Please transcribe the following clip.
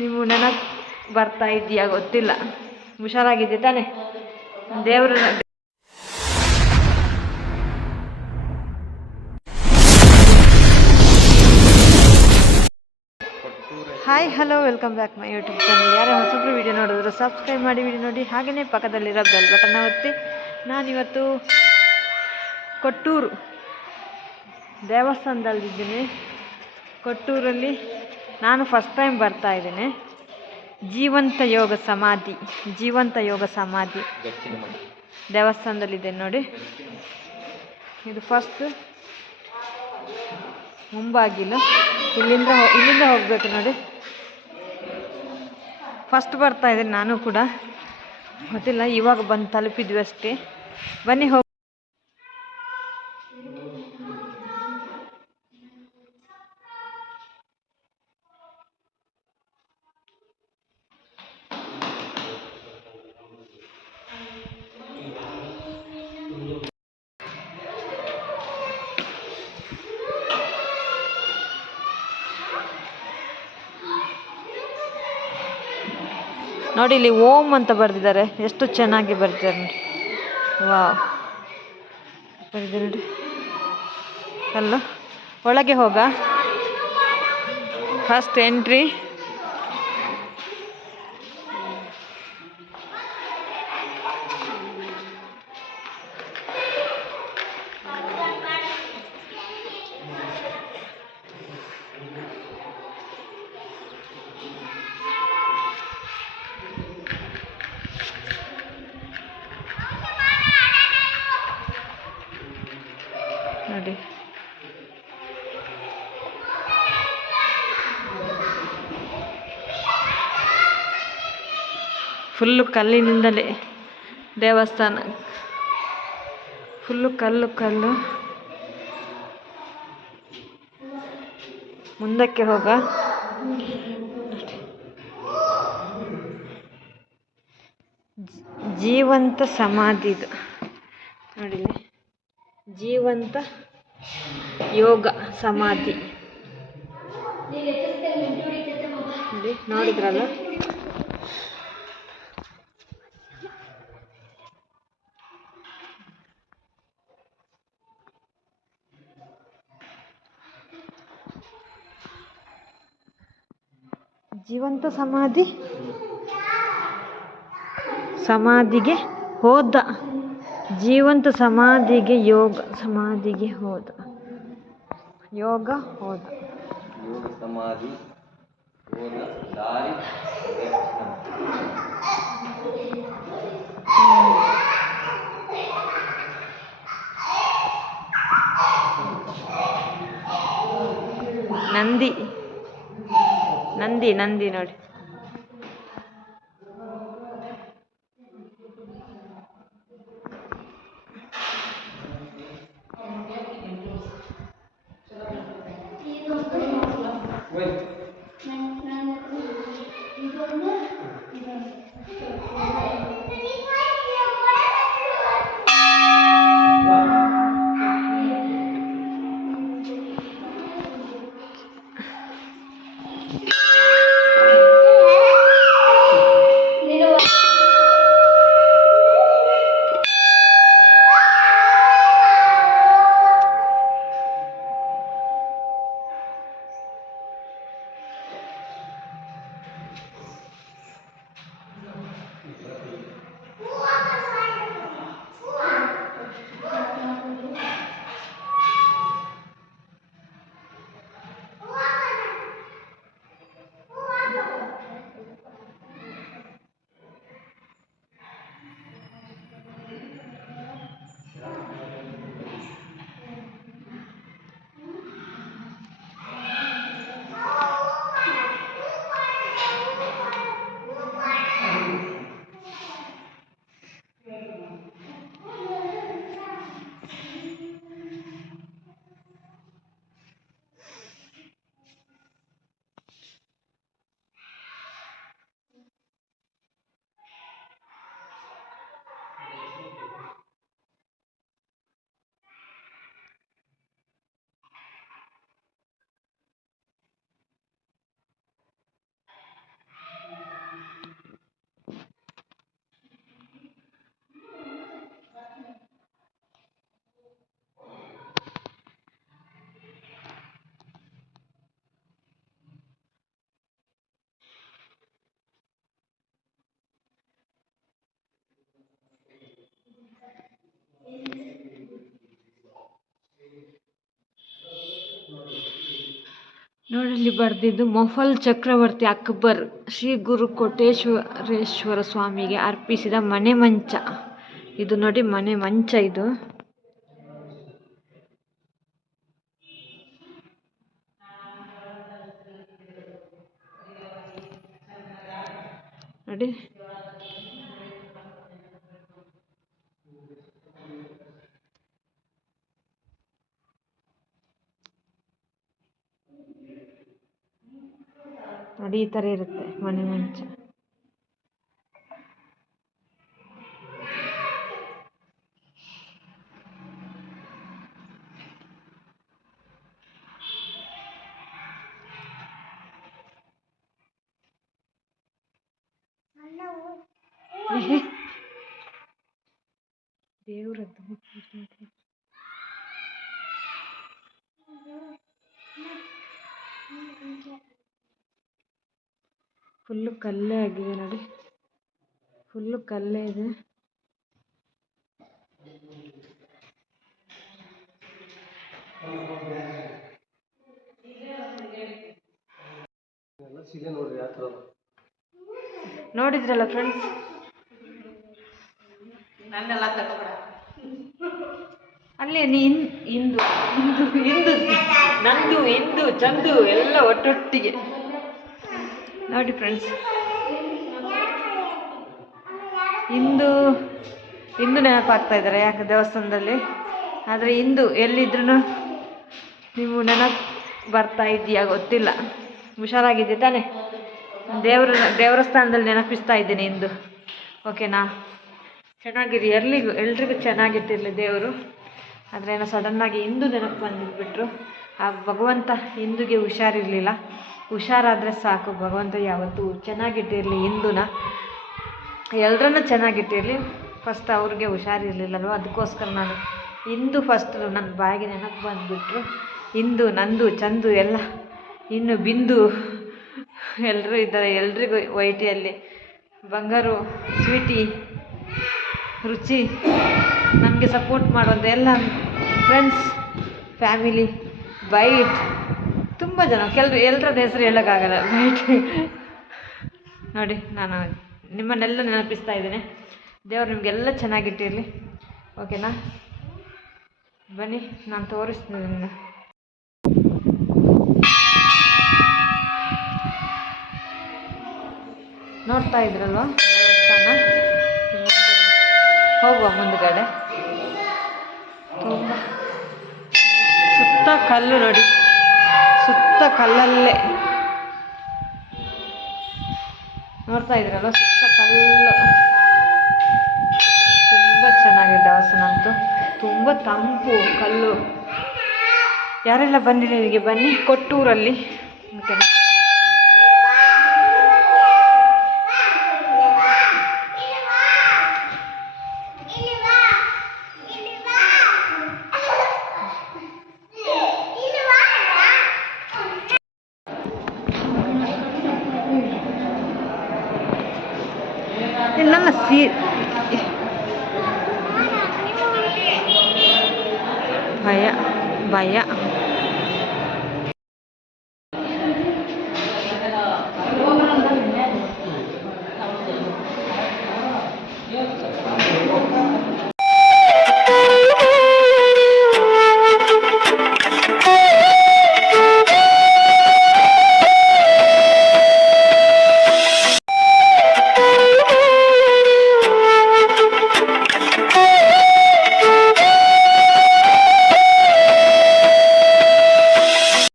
ನೀವು ನೆನಪು ಬರ್ತಾ ಇದೆಯಾ ಗೊತ್ತಿಲ್ಲ. ಹುಷಾರಾಗಿದೆ ತಾನೆ? ದೇವರು hi hello welcome back my YouTube channel. ಯಾರೇ ಹೊಸಬ್ರು ವಿಡಿಯೋ ನೋಡಿದ್ರು ಸಬ್ಸ್ಕ್ರೈಬ್ ಮಾಡಿ ವಿಡಿಯೋ ನೋಡಿ, ಹಾಗೆಯೇ ಪಕ್ಕದಲ್ಲಿರೋ ಬೆಲ್ ಬಟನ್ ಒತ್ತಿ. ನಾನಿವತ್ತು ಕೊಟ್ಟೂರು ದೇವಸ್ಥಾನದಲ್ಲಿದ್ದೀನಿ. ಕೊಟ್ಟೂರಲ್ಲಿ ನಾನು ಫಸ್ಟ್ ಟೈಮ್ ಬರ್ತಾ ಇದ್ದೀನಿ. ಜೀವಂತ ಯೋಗ ಸಮಾಧಿ ದೇವಸ್ಥಾನದಲ್ಲಿದೆ ನೋಡಿ. ಇದು ಫಸ್ಟ್ ಮುಂಬಾಗಿಲು. ಇಲ್ಲಿಂದ ಹೋಗಬೇಕು ನೋಡಿ. ಫಸ್ಟ್ ಬರ್ತಾ ಇದ್ದೀನಿ ನಾನು ಕೂಡ, ಗೊತ್ತಿಲ್ಲ, ಇವಾಗ ಬಂದು ತಲುಪಿದ್ವಿ ಅಷ್ಟೇ. ಬನ್ನಿ ಹೋಗಿ. ನೋಡಿ ಇಲ್ಲಿ ಓಂ ಅಂತ ಬರೆದಿದ್ದಾರೆ, ಎಷ್ಟು ಚೆನ್ನಾಗಿ ಬರ್ತಿದ್ದಾರೆ ನೋಡಿ. ವಾವ್, ಬರೆದಿದೆ ನೋಡಿ. ಅಲ್ಲ, ಒಳಗೆ ಹೋಗ. First entry. ನೋಡಿ, ಫುಲ್ಲು ಕಲ್ಲಿನಿಂದಲೇ ದೇವಸ್ಥಾನ, ಫುಲ್ಲು ಕಲ್ಲು. ಮುಂದಕ್ಕೆ ಹೋಗ. ಜೀವಂತ ಸಮಾಧಿ ಇದು ನೋಡಿ. ಜೀವಂತ ಯೋಗ ಸಮಾಧಿ ನೋಡಿ, ನೋಡಿದ್ರಲ್ಲ. ಜೀವಂತ ಸಮಾಧಿಗೆ ಹೋದ. ಜೀವಂತ ಸಮಾಧಿಗೆ ಯೋಗ ಹೋದ. ಯೋಗ ಸಮಾಧಿ ಹೋದ ದಾರಿ. ನಂದಿ ನೋಡಿ. ನೋಡಿ ಇಲ್ಲಿ ಬರೆದಿದ್ದು ಮೊಘಲ್ ಚಕ್ರವರ್ತಿ ಅಕ್ಬರ್ ಶ್ರೀ ಗುರು ಕೋಟೇಶ್ವರೇಶ್ವರ ಸ್ವಾಮಿಗೆ ಅರ್ಪಿಸಿದ ಮನೆ ಮಂಚ. ಇದು ನೋಡಿ ಮನೆ ಮಂಚ. ಇದು ನೋಡಿ ನೋಡಿ ಈ ಥರ ಇರುತ್ತೆ ಮನೆ ಮಂಚ. ದೇವ್ರದ್ದು ಫುಲ್ಲು ಕಲ್ಲೇ ಆಗಿದೆ ನೋಡಿ, ಫುಲ್ಲು ಕಲ್ಲೇ ಇದೆ. ನೋಡಿದ್ರಲ್ಲ ಫ್ರೆಂಡ್ಸ್, ಅಲ್ಲೇ ಇಂದು ಇಂದು ಇಂದು ನಂದು ಇಂದು ಚಂದು ಎಲ್ಲ ಒಟ್ಟೊಟ್ಟಿಗೆ ನೋಡಿ ಫ್ರೆಂಡ್ಸ್. ಇಂದು ನೆನಪಾಗ್ತಾ ಇದ್ದಾರೆ ಯಾಕೆ ದೇವಸ್ಥಾನದಲ್ಲಿ, ಆದರೆ ಇಂದು ಎಲ್ಲಿದ್ರೂ ನೀವು ನೆನಪು ಬರ್ತಾ ಇದೆಯಾ ಗೊತ್ತಿಲ್ಲ. ಹುಷಾರಾಗಿದ್ದೆ ತಾನೇ? ದೇವರ ಸ್ಥಾನದಲ್ಲಿ ನೆನಪಿಸ್ತಾ ಇದ್ದೀನಿ ಇಂದು. ಓಕೆನಾ? ಚೆನ್ನಾಗಿರಿ, ಎಲ್ರಿಗೂ ಚೆನ್ನಾಗಿಟ್ಟಿರಲಿ ದೇವರು. ಆದರೆ ಏನೋ ಸಡನ್ನಾಗಿ ಇಂದು ನೆನಪು ಬಂದುಬಿಟ್ರು. ಆ ಭಗವಂತ ಇಂದುಗೆ ಹುಷಾರಿರಲಿಲ್ಲ. ಹುಷಾರಾದರೆ ಸಾಕು, ಭಗವಂತ ಯಾವತ್ತೂ ಚೆನ್ನಾಗಿಟ್ಟಿರಲಿ. ಇಂದುನ ಎಲ್ಲರನ್ನೂ ಚೆನ್ನಾಗಿಟ್ಟಿರಲಿ. ಫಸ್ಟ್ ಅವ್ರಿಗೆ ಹುಷಾರಿರಲಿಲ್ಲಲ್ವ, ಅದಕ್ಕೋಸ್ಕರ ನಾನು ಇಂದು ಫಸ್ಟ್ ನನ್ನ ಬಾಯಿಗೆ ನೆನಪು ಬಂದುಬಿಟ್ರು. ಇಂದು ನಂದು ಚಂದು ಎಲ್ಲ, ಇನ್ನು ಬಿಂದು ಎಲ್ಲರೂ ಇದ್ದಾರೆ. ಎಲ್ರಿಗೂ ವೈಟಿಯಲ್ಲಿ ಬಂಗಾರು, ಸ್ವೀಟಿ, ರುಚಿ, ನಮಗೆ ಸಪೋರ್ಟ್ ಮಾಡೋದು ಎಲ್ಲ ಫ್ರೆಂಡ್ಸ್, ಫ್ಯಾಮಿಲಿ, ಬೈಟ್, ತುಂಬ ಜನ, ಎಲ್ಲರ ಹೆಸರು ಹೇಳೋಕ್ಕಾಗಲ್ಲ. ಬೈಟ್ ನೋಡಿ, ನಾನು ನಿಮ್ಮನ್ನೆಲ್ಲ ನೆನಪಿಸ್ತಾ ಇದ್ದೇನೆ. ದೇವರು ನಿಮಗೆಲ್ಲ ಚೆನ್ನಾಗಿಟ್ಟಿರಲಿ. ಓಕೆನಾ? ಬನ್ನಿ, ನಾನು ತೋರಿಸ್ತೀನಿ ನಿಮ್ಮನ್ನ. ನೋಡ್ತಾ ಇದ್ರಲ್ವ ದೇವಸ್ಥಾನ? ಹೋಗುವ ಮುಂದುಗಡೆ. ತುಂಬ ಸುತ್ತ ಕಲ್ಲು ನೋಡಿ, ಸುತ್ತ ಕಲ್ಲಲ್ಲೇ ನೋಡ್ತಾ ಇದ್ರಲ್ವ, ಸುತ್ತ ಕಲ್ಲು. ತುಂಬ ಚೆನ್ನಾಗಿದೆ ದೇವಸ್ಥಾನ ಅಂತೂ, ತುಂಬ ತಂಪು ಕಲ್ಲು. ಯಾರೆಲ್ಲ ಬಂದಿದೆ ಇಲ್ಲಿಗೆ ಬನ್ನಿ, ಕೊಟ್ಟೂರಲ್ಲಿ. ಓಕೆನಾ? ನನ್ನ ಭಯ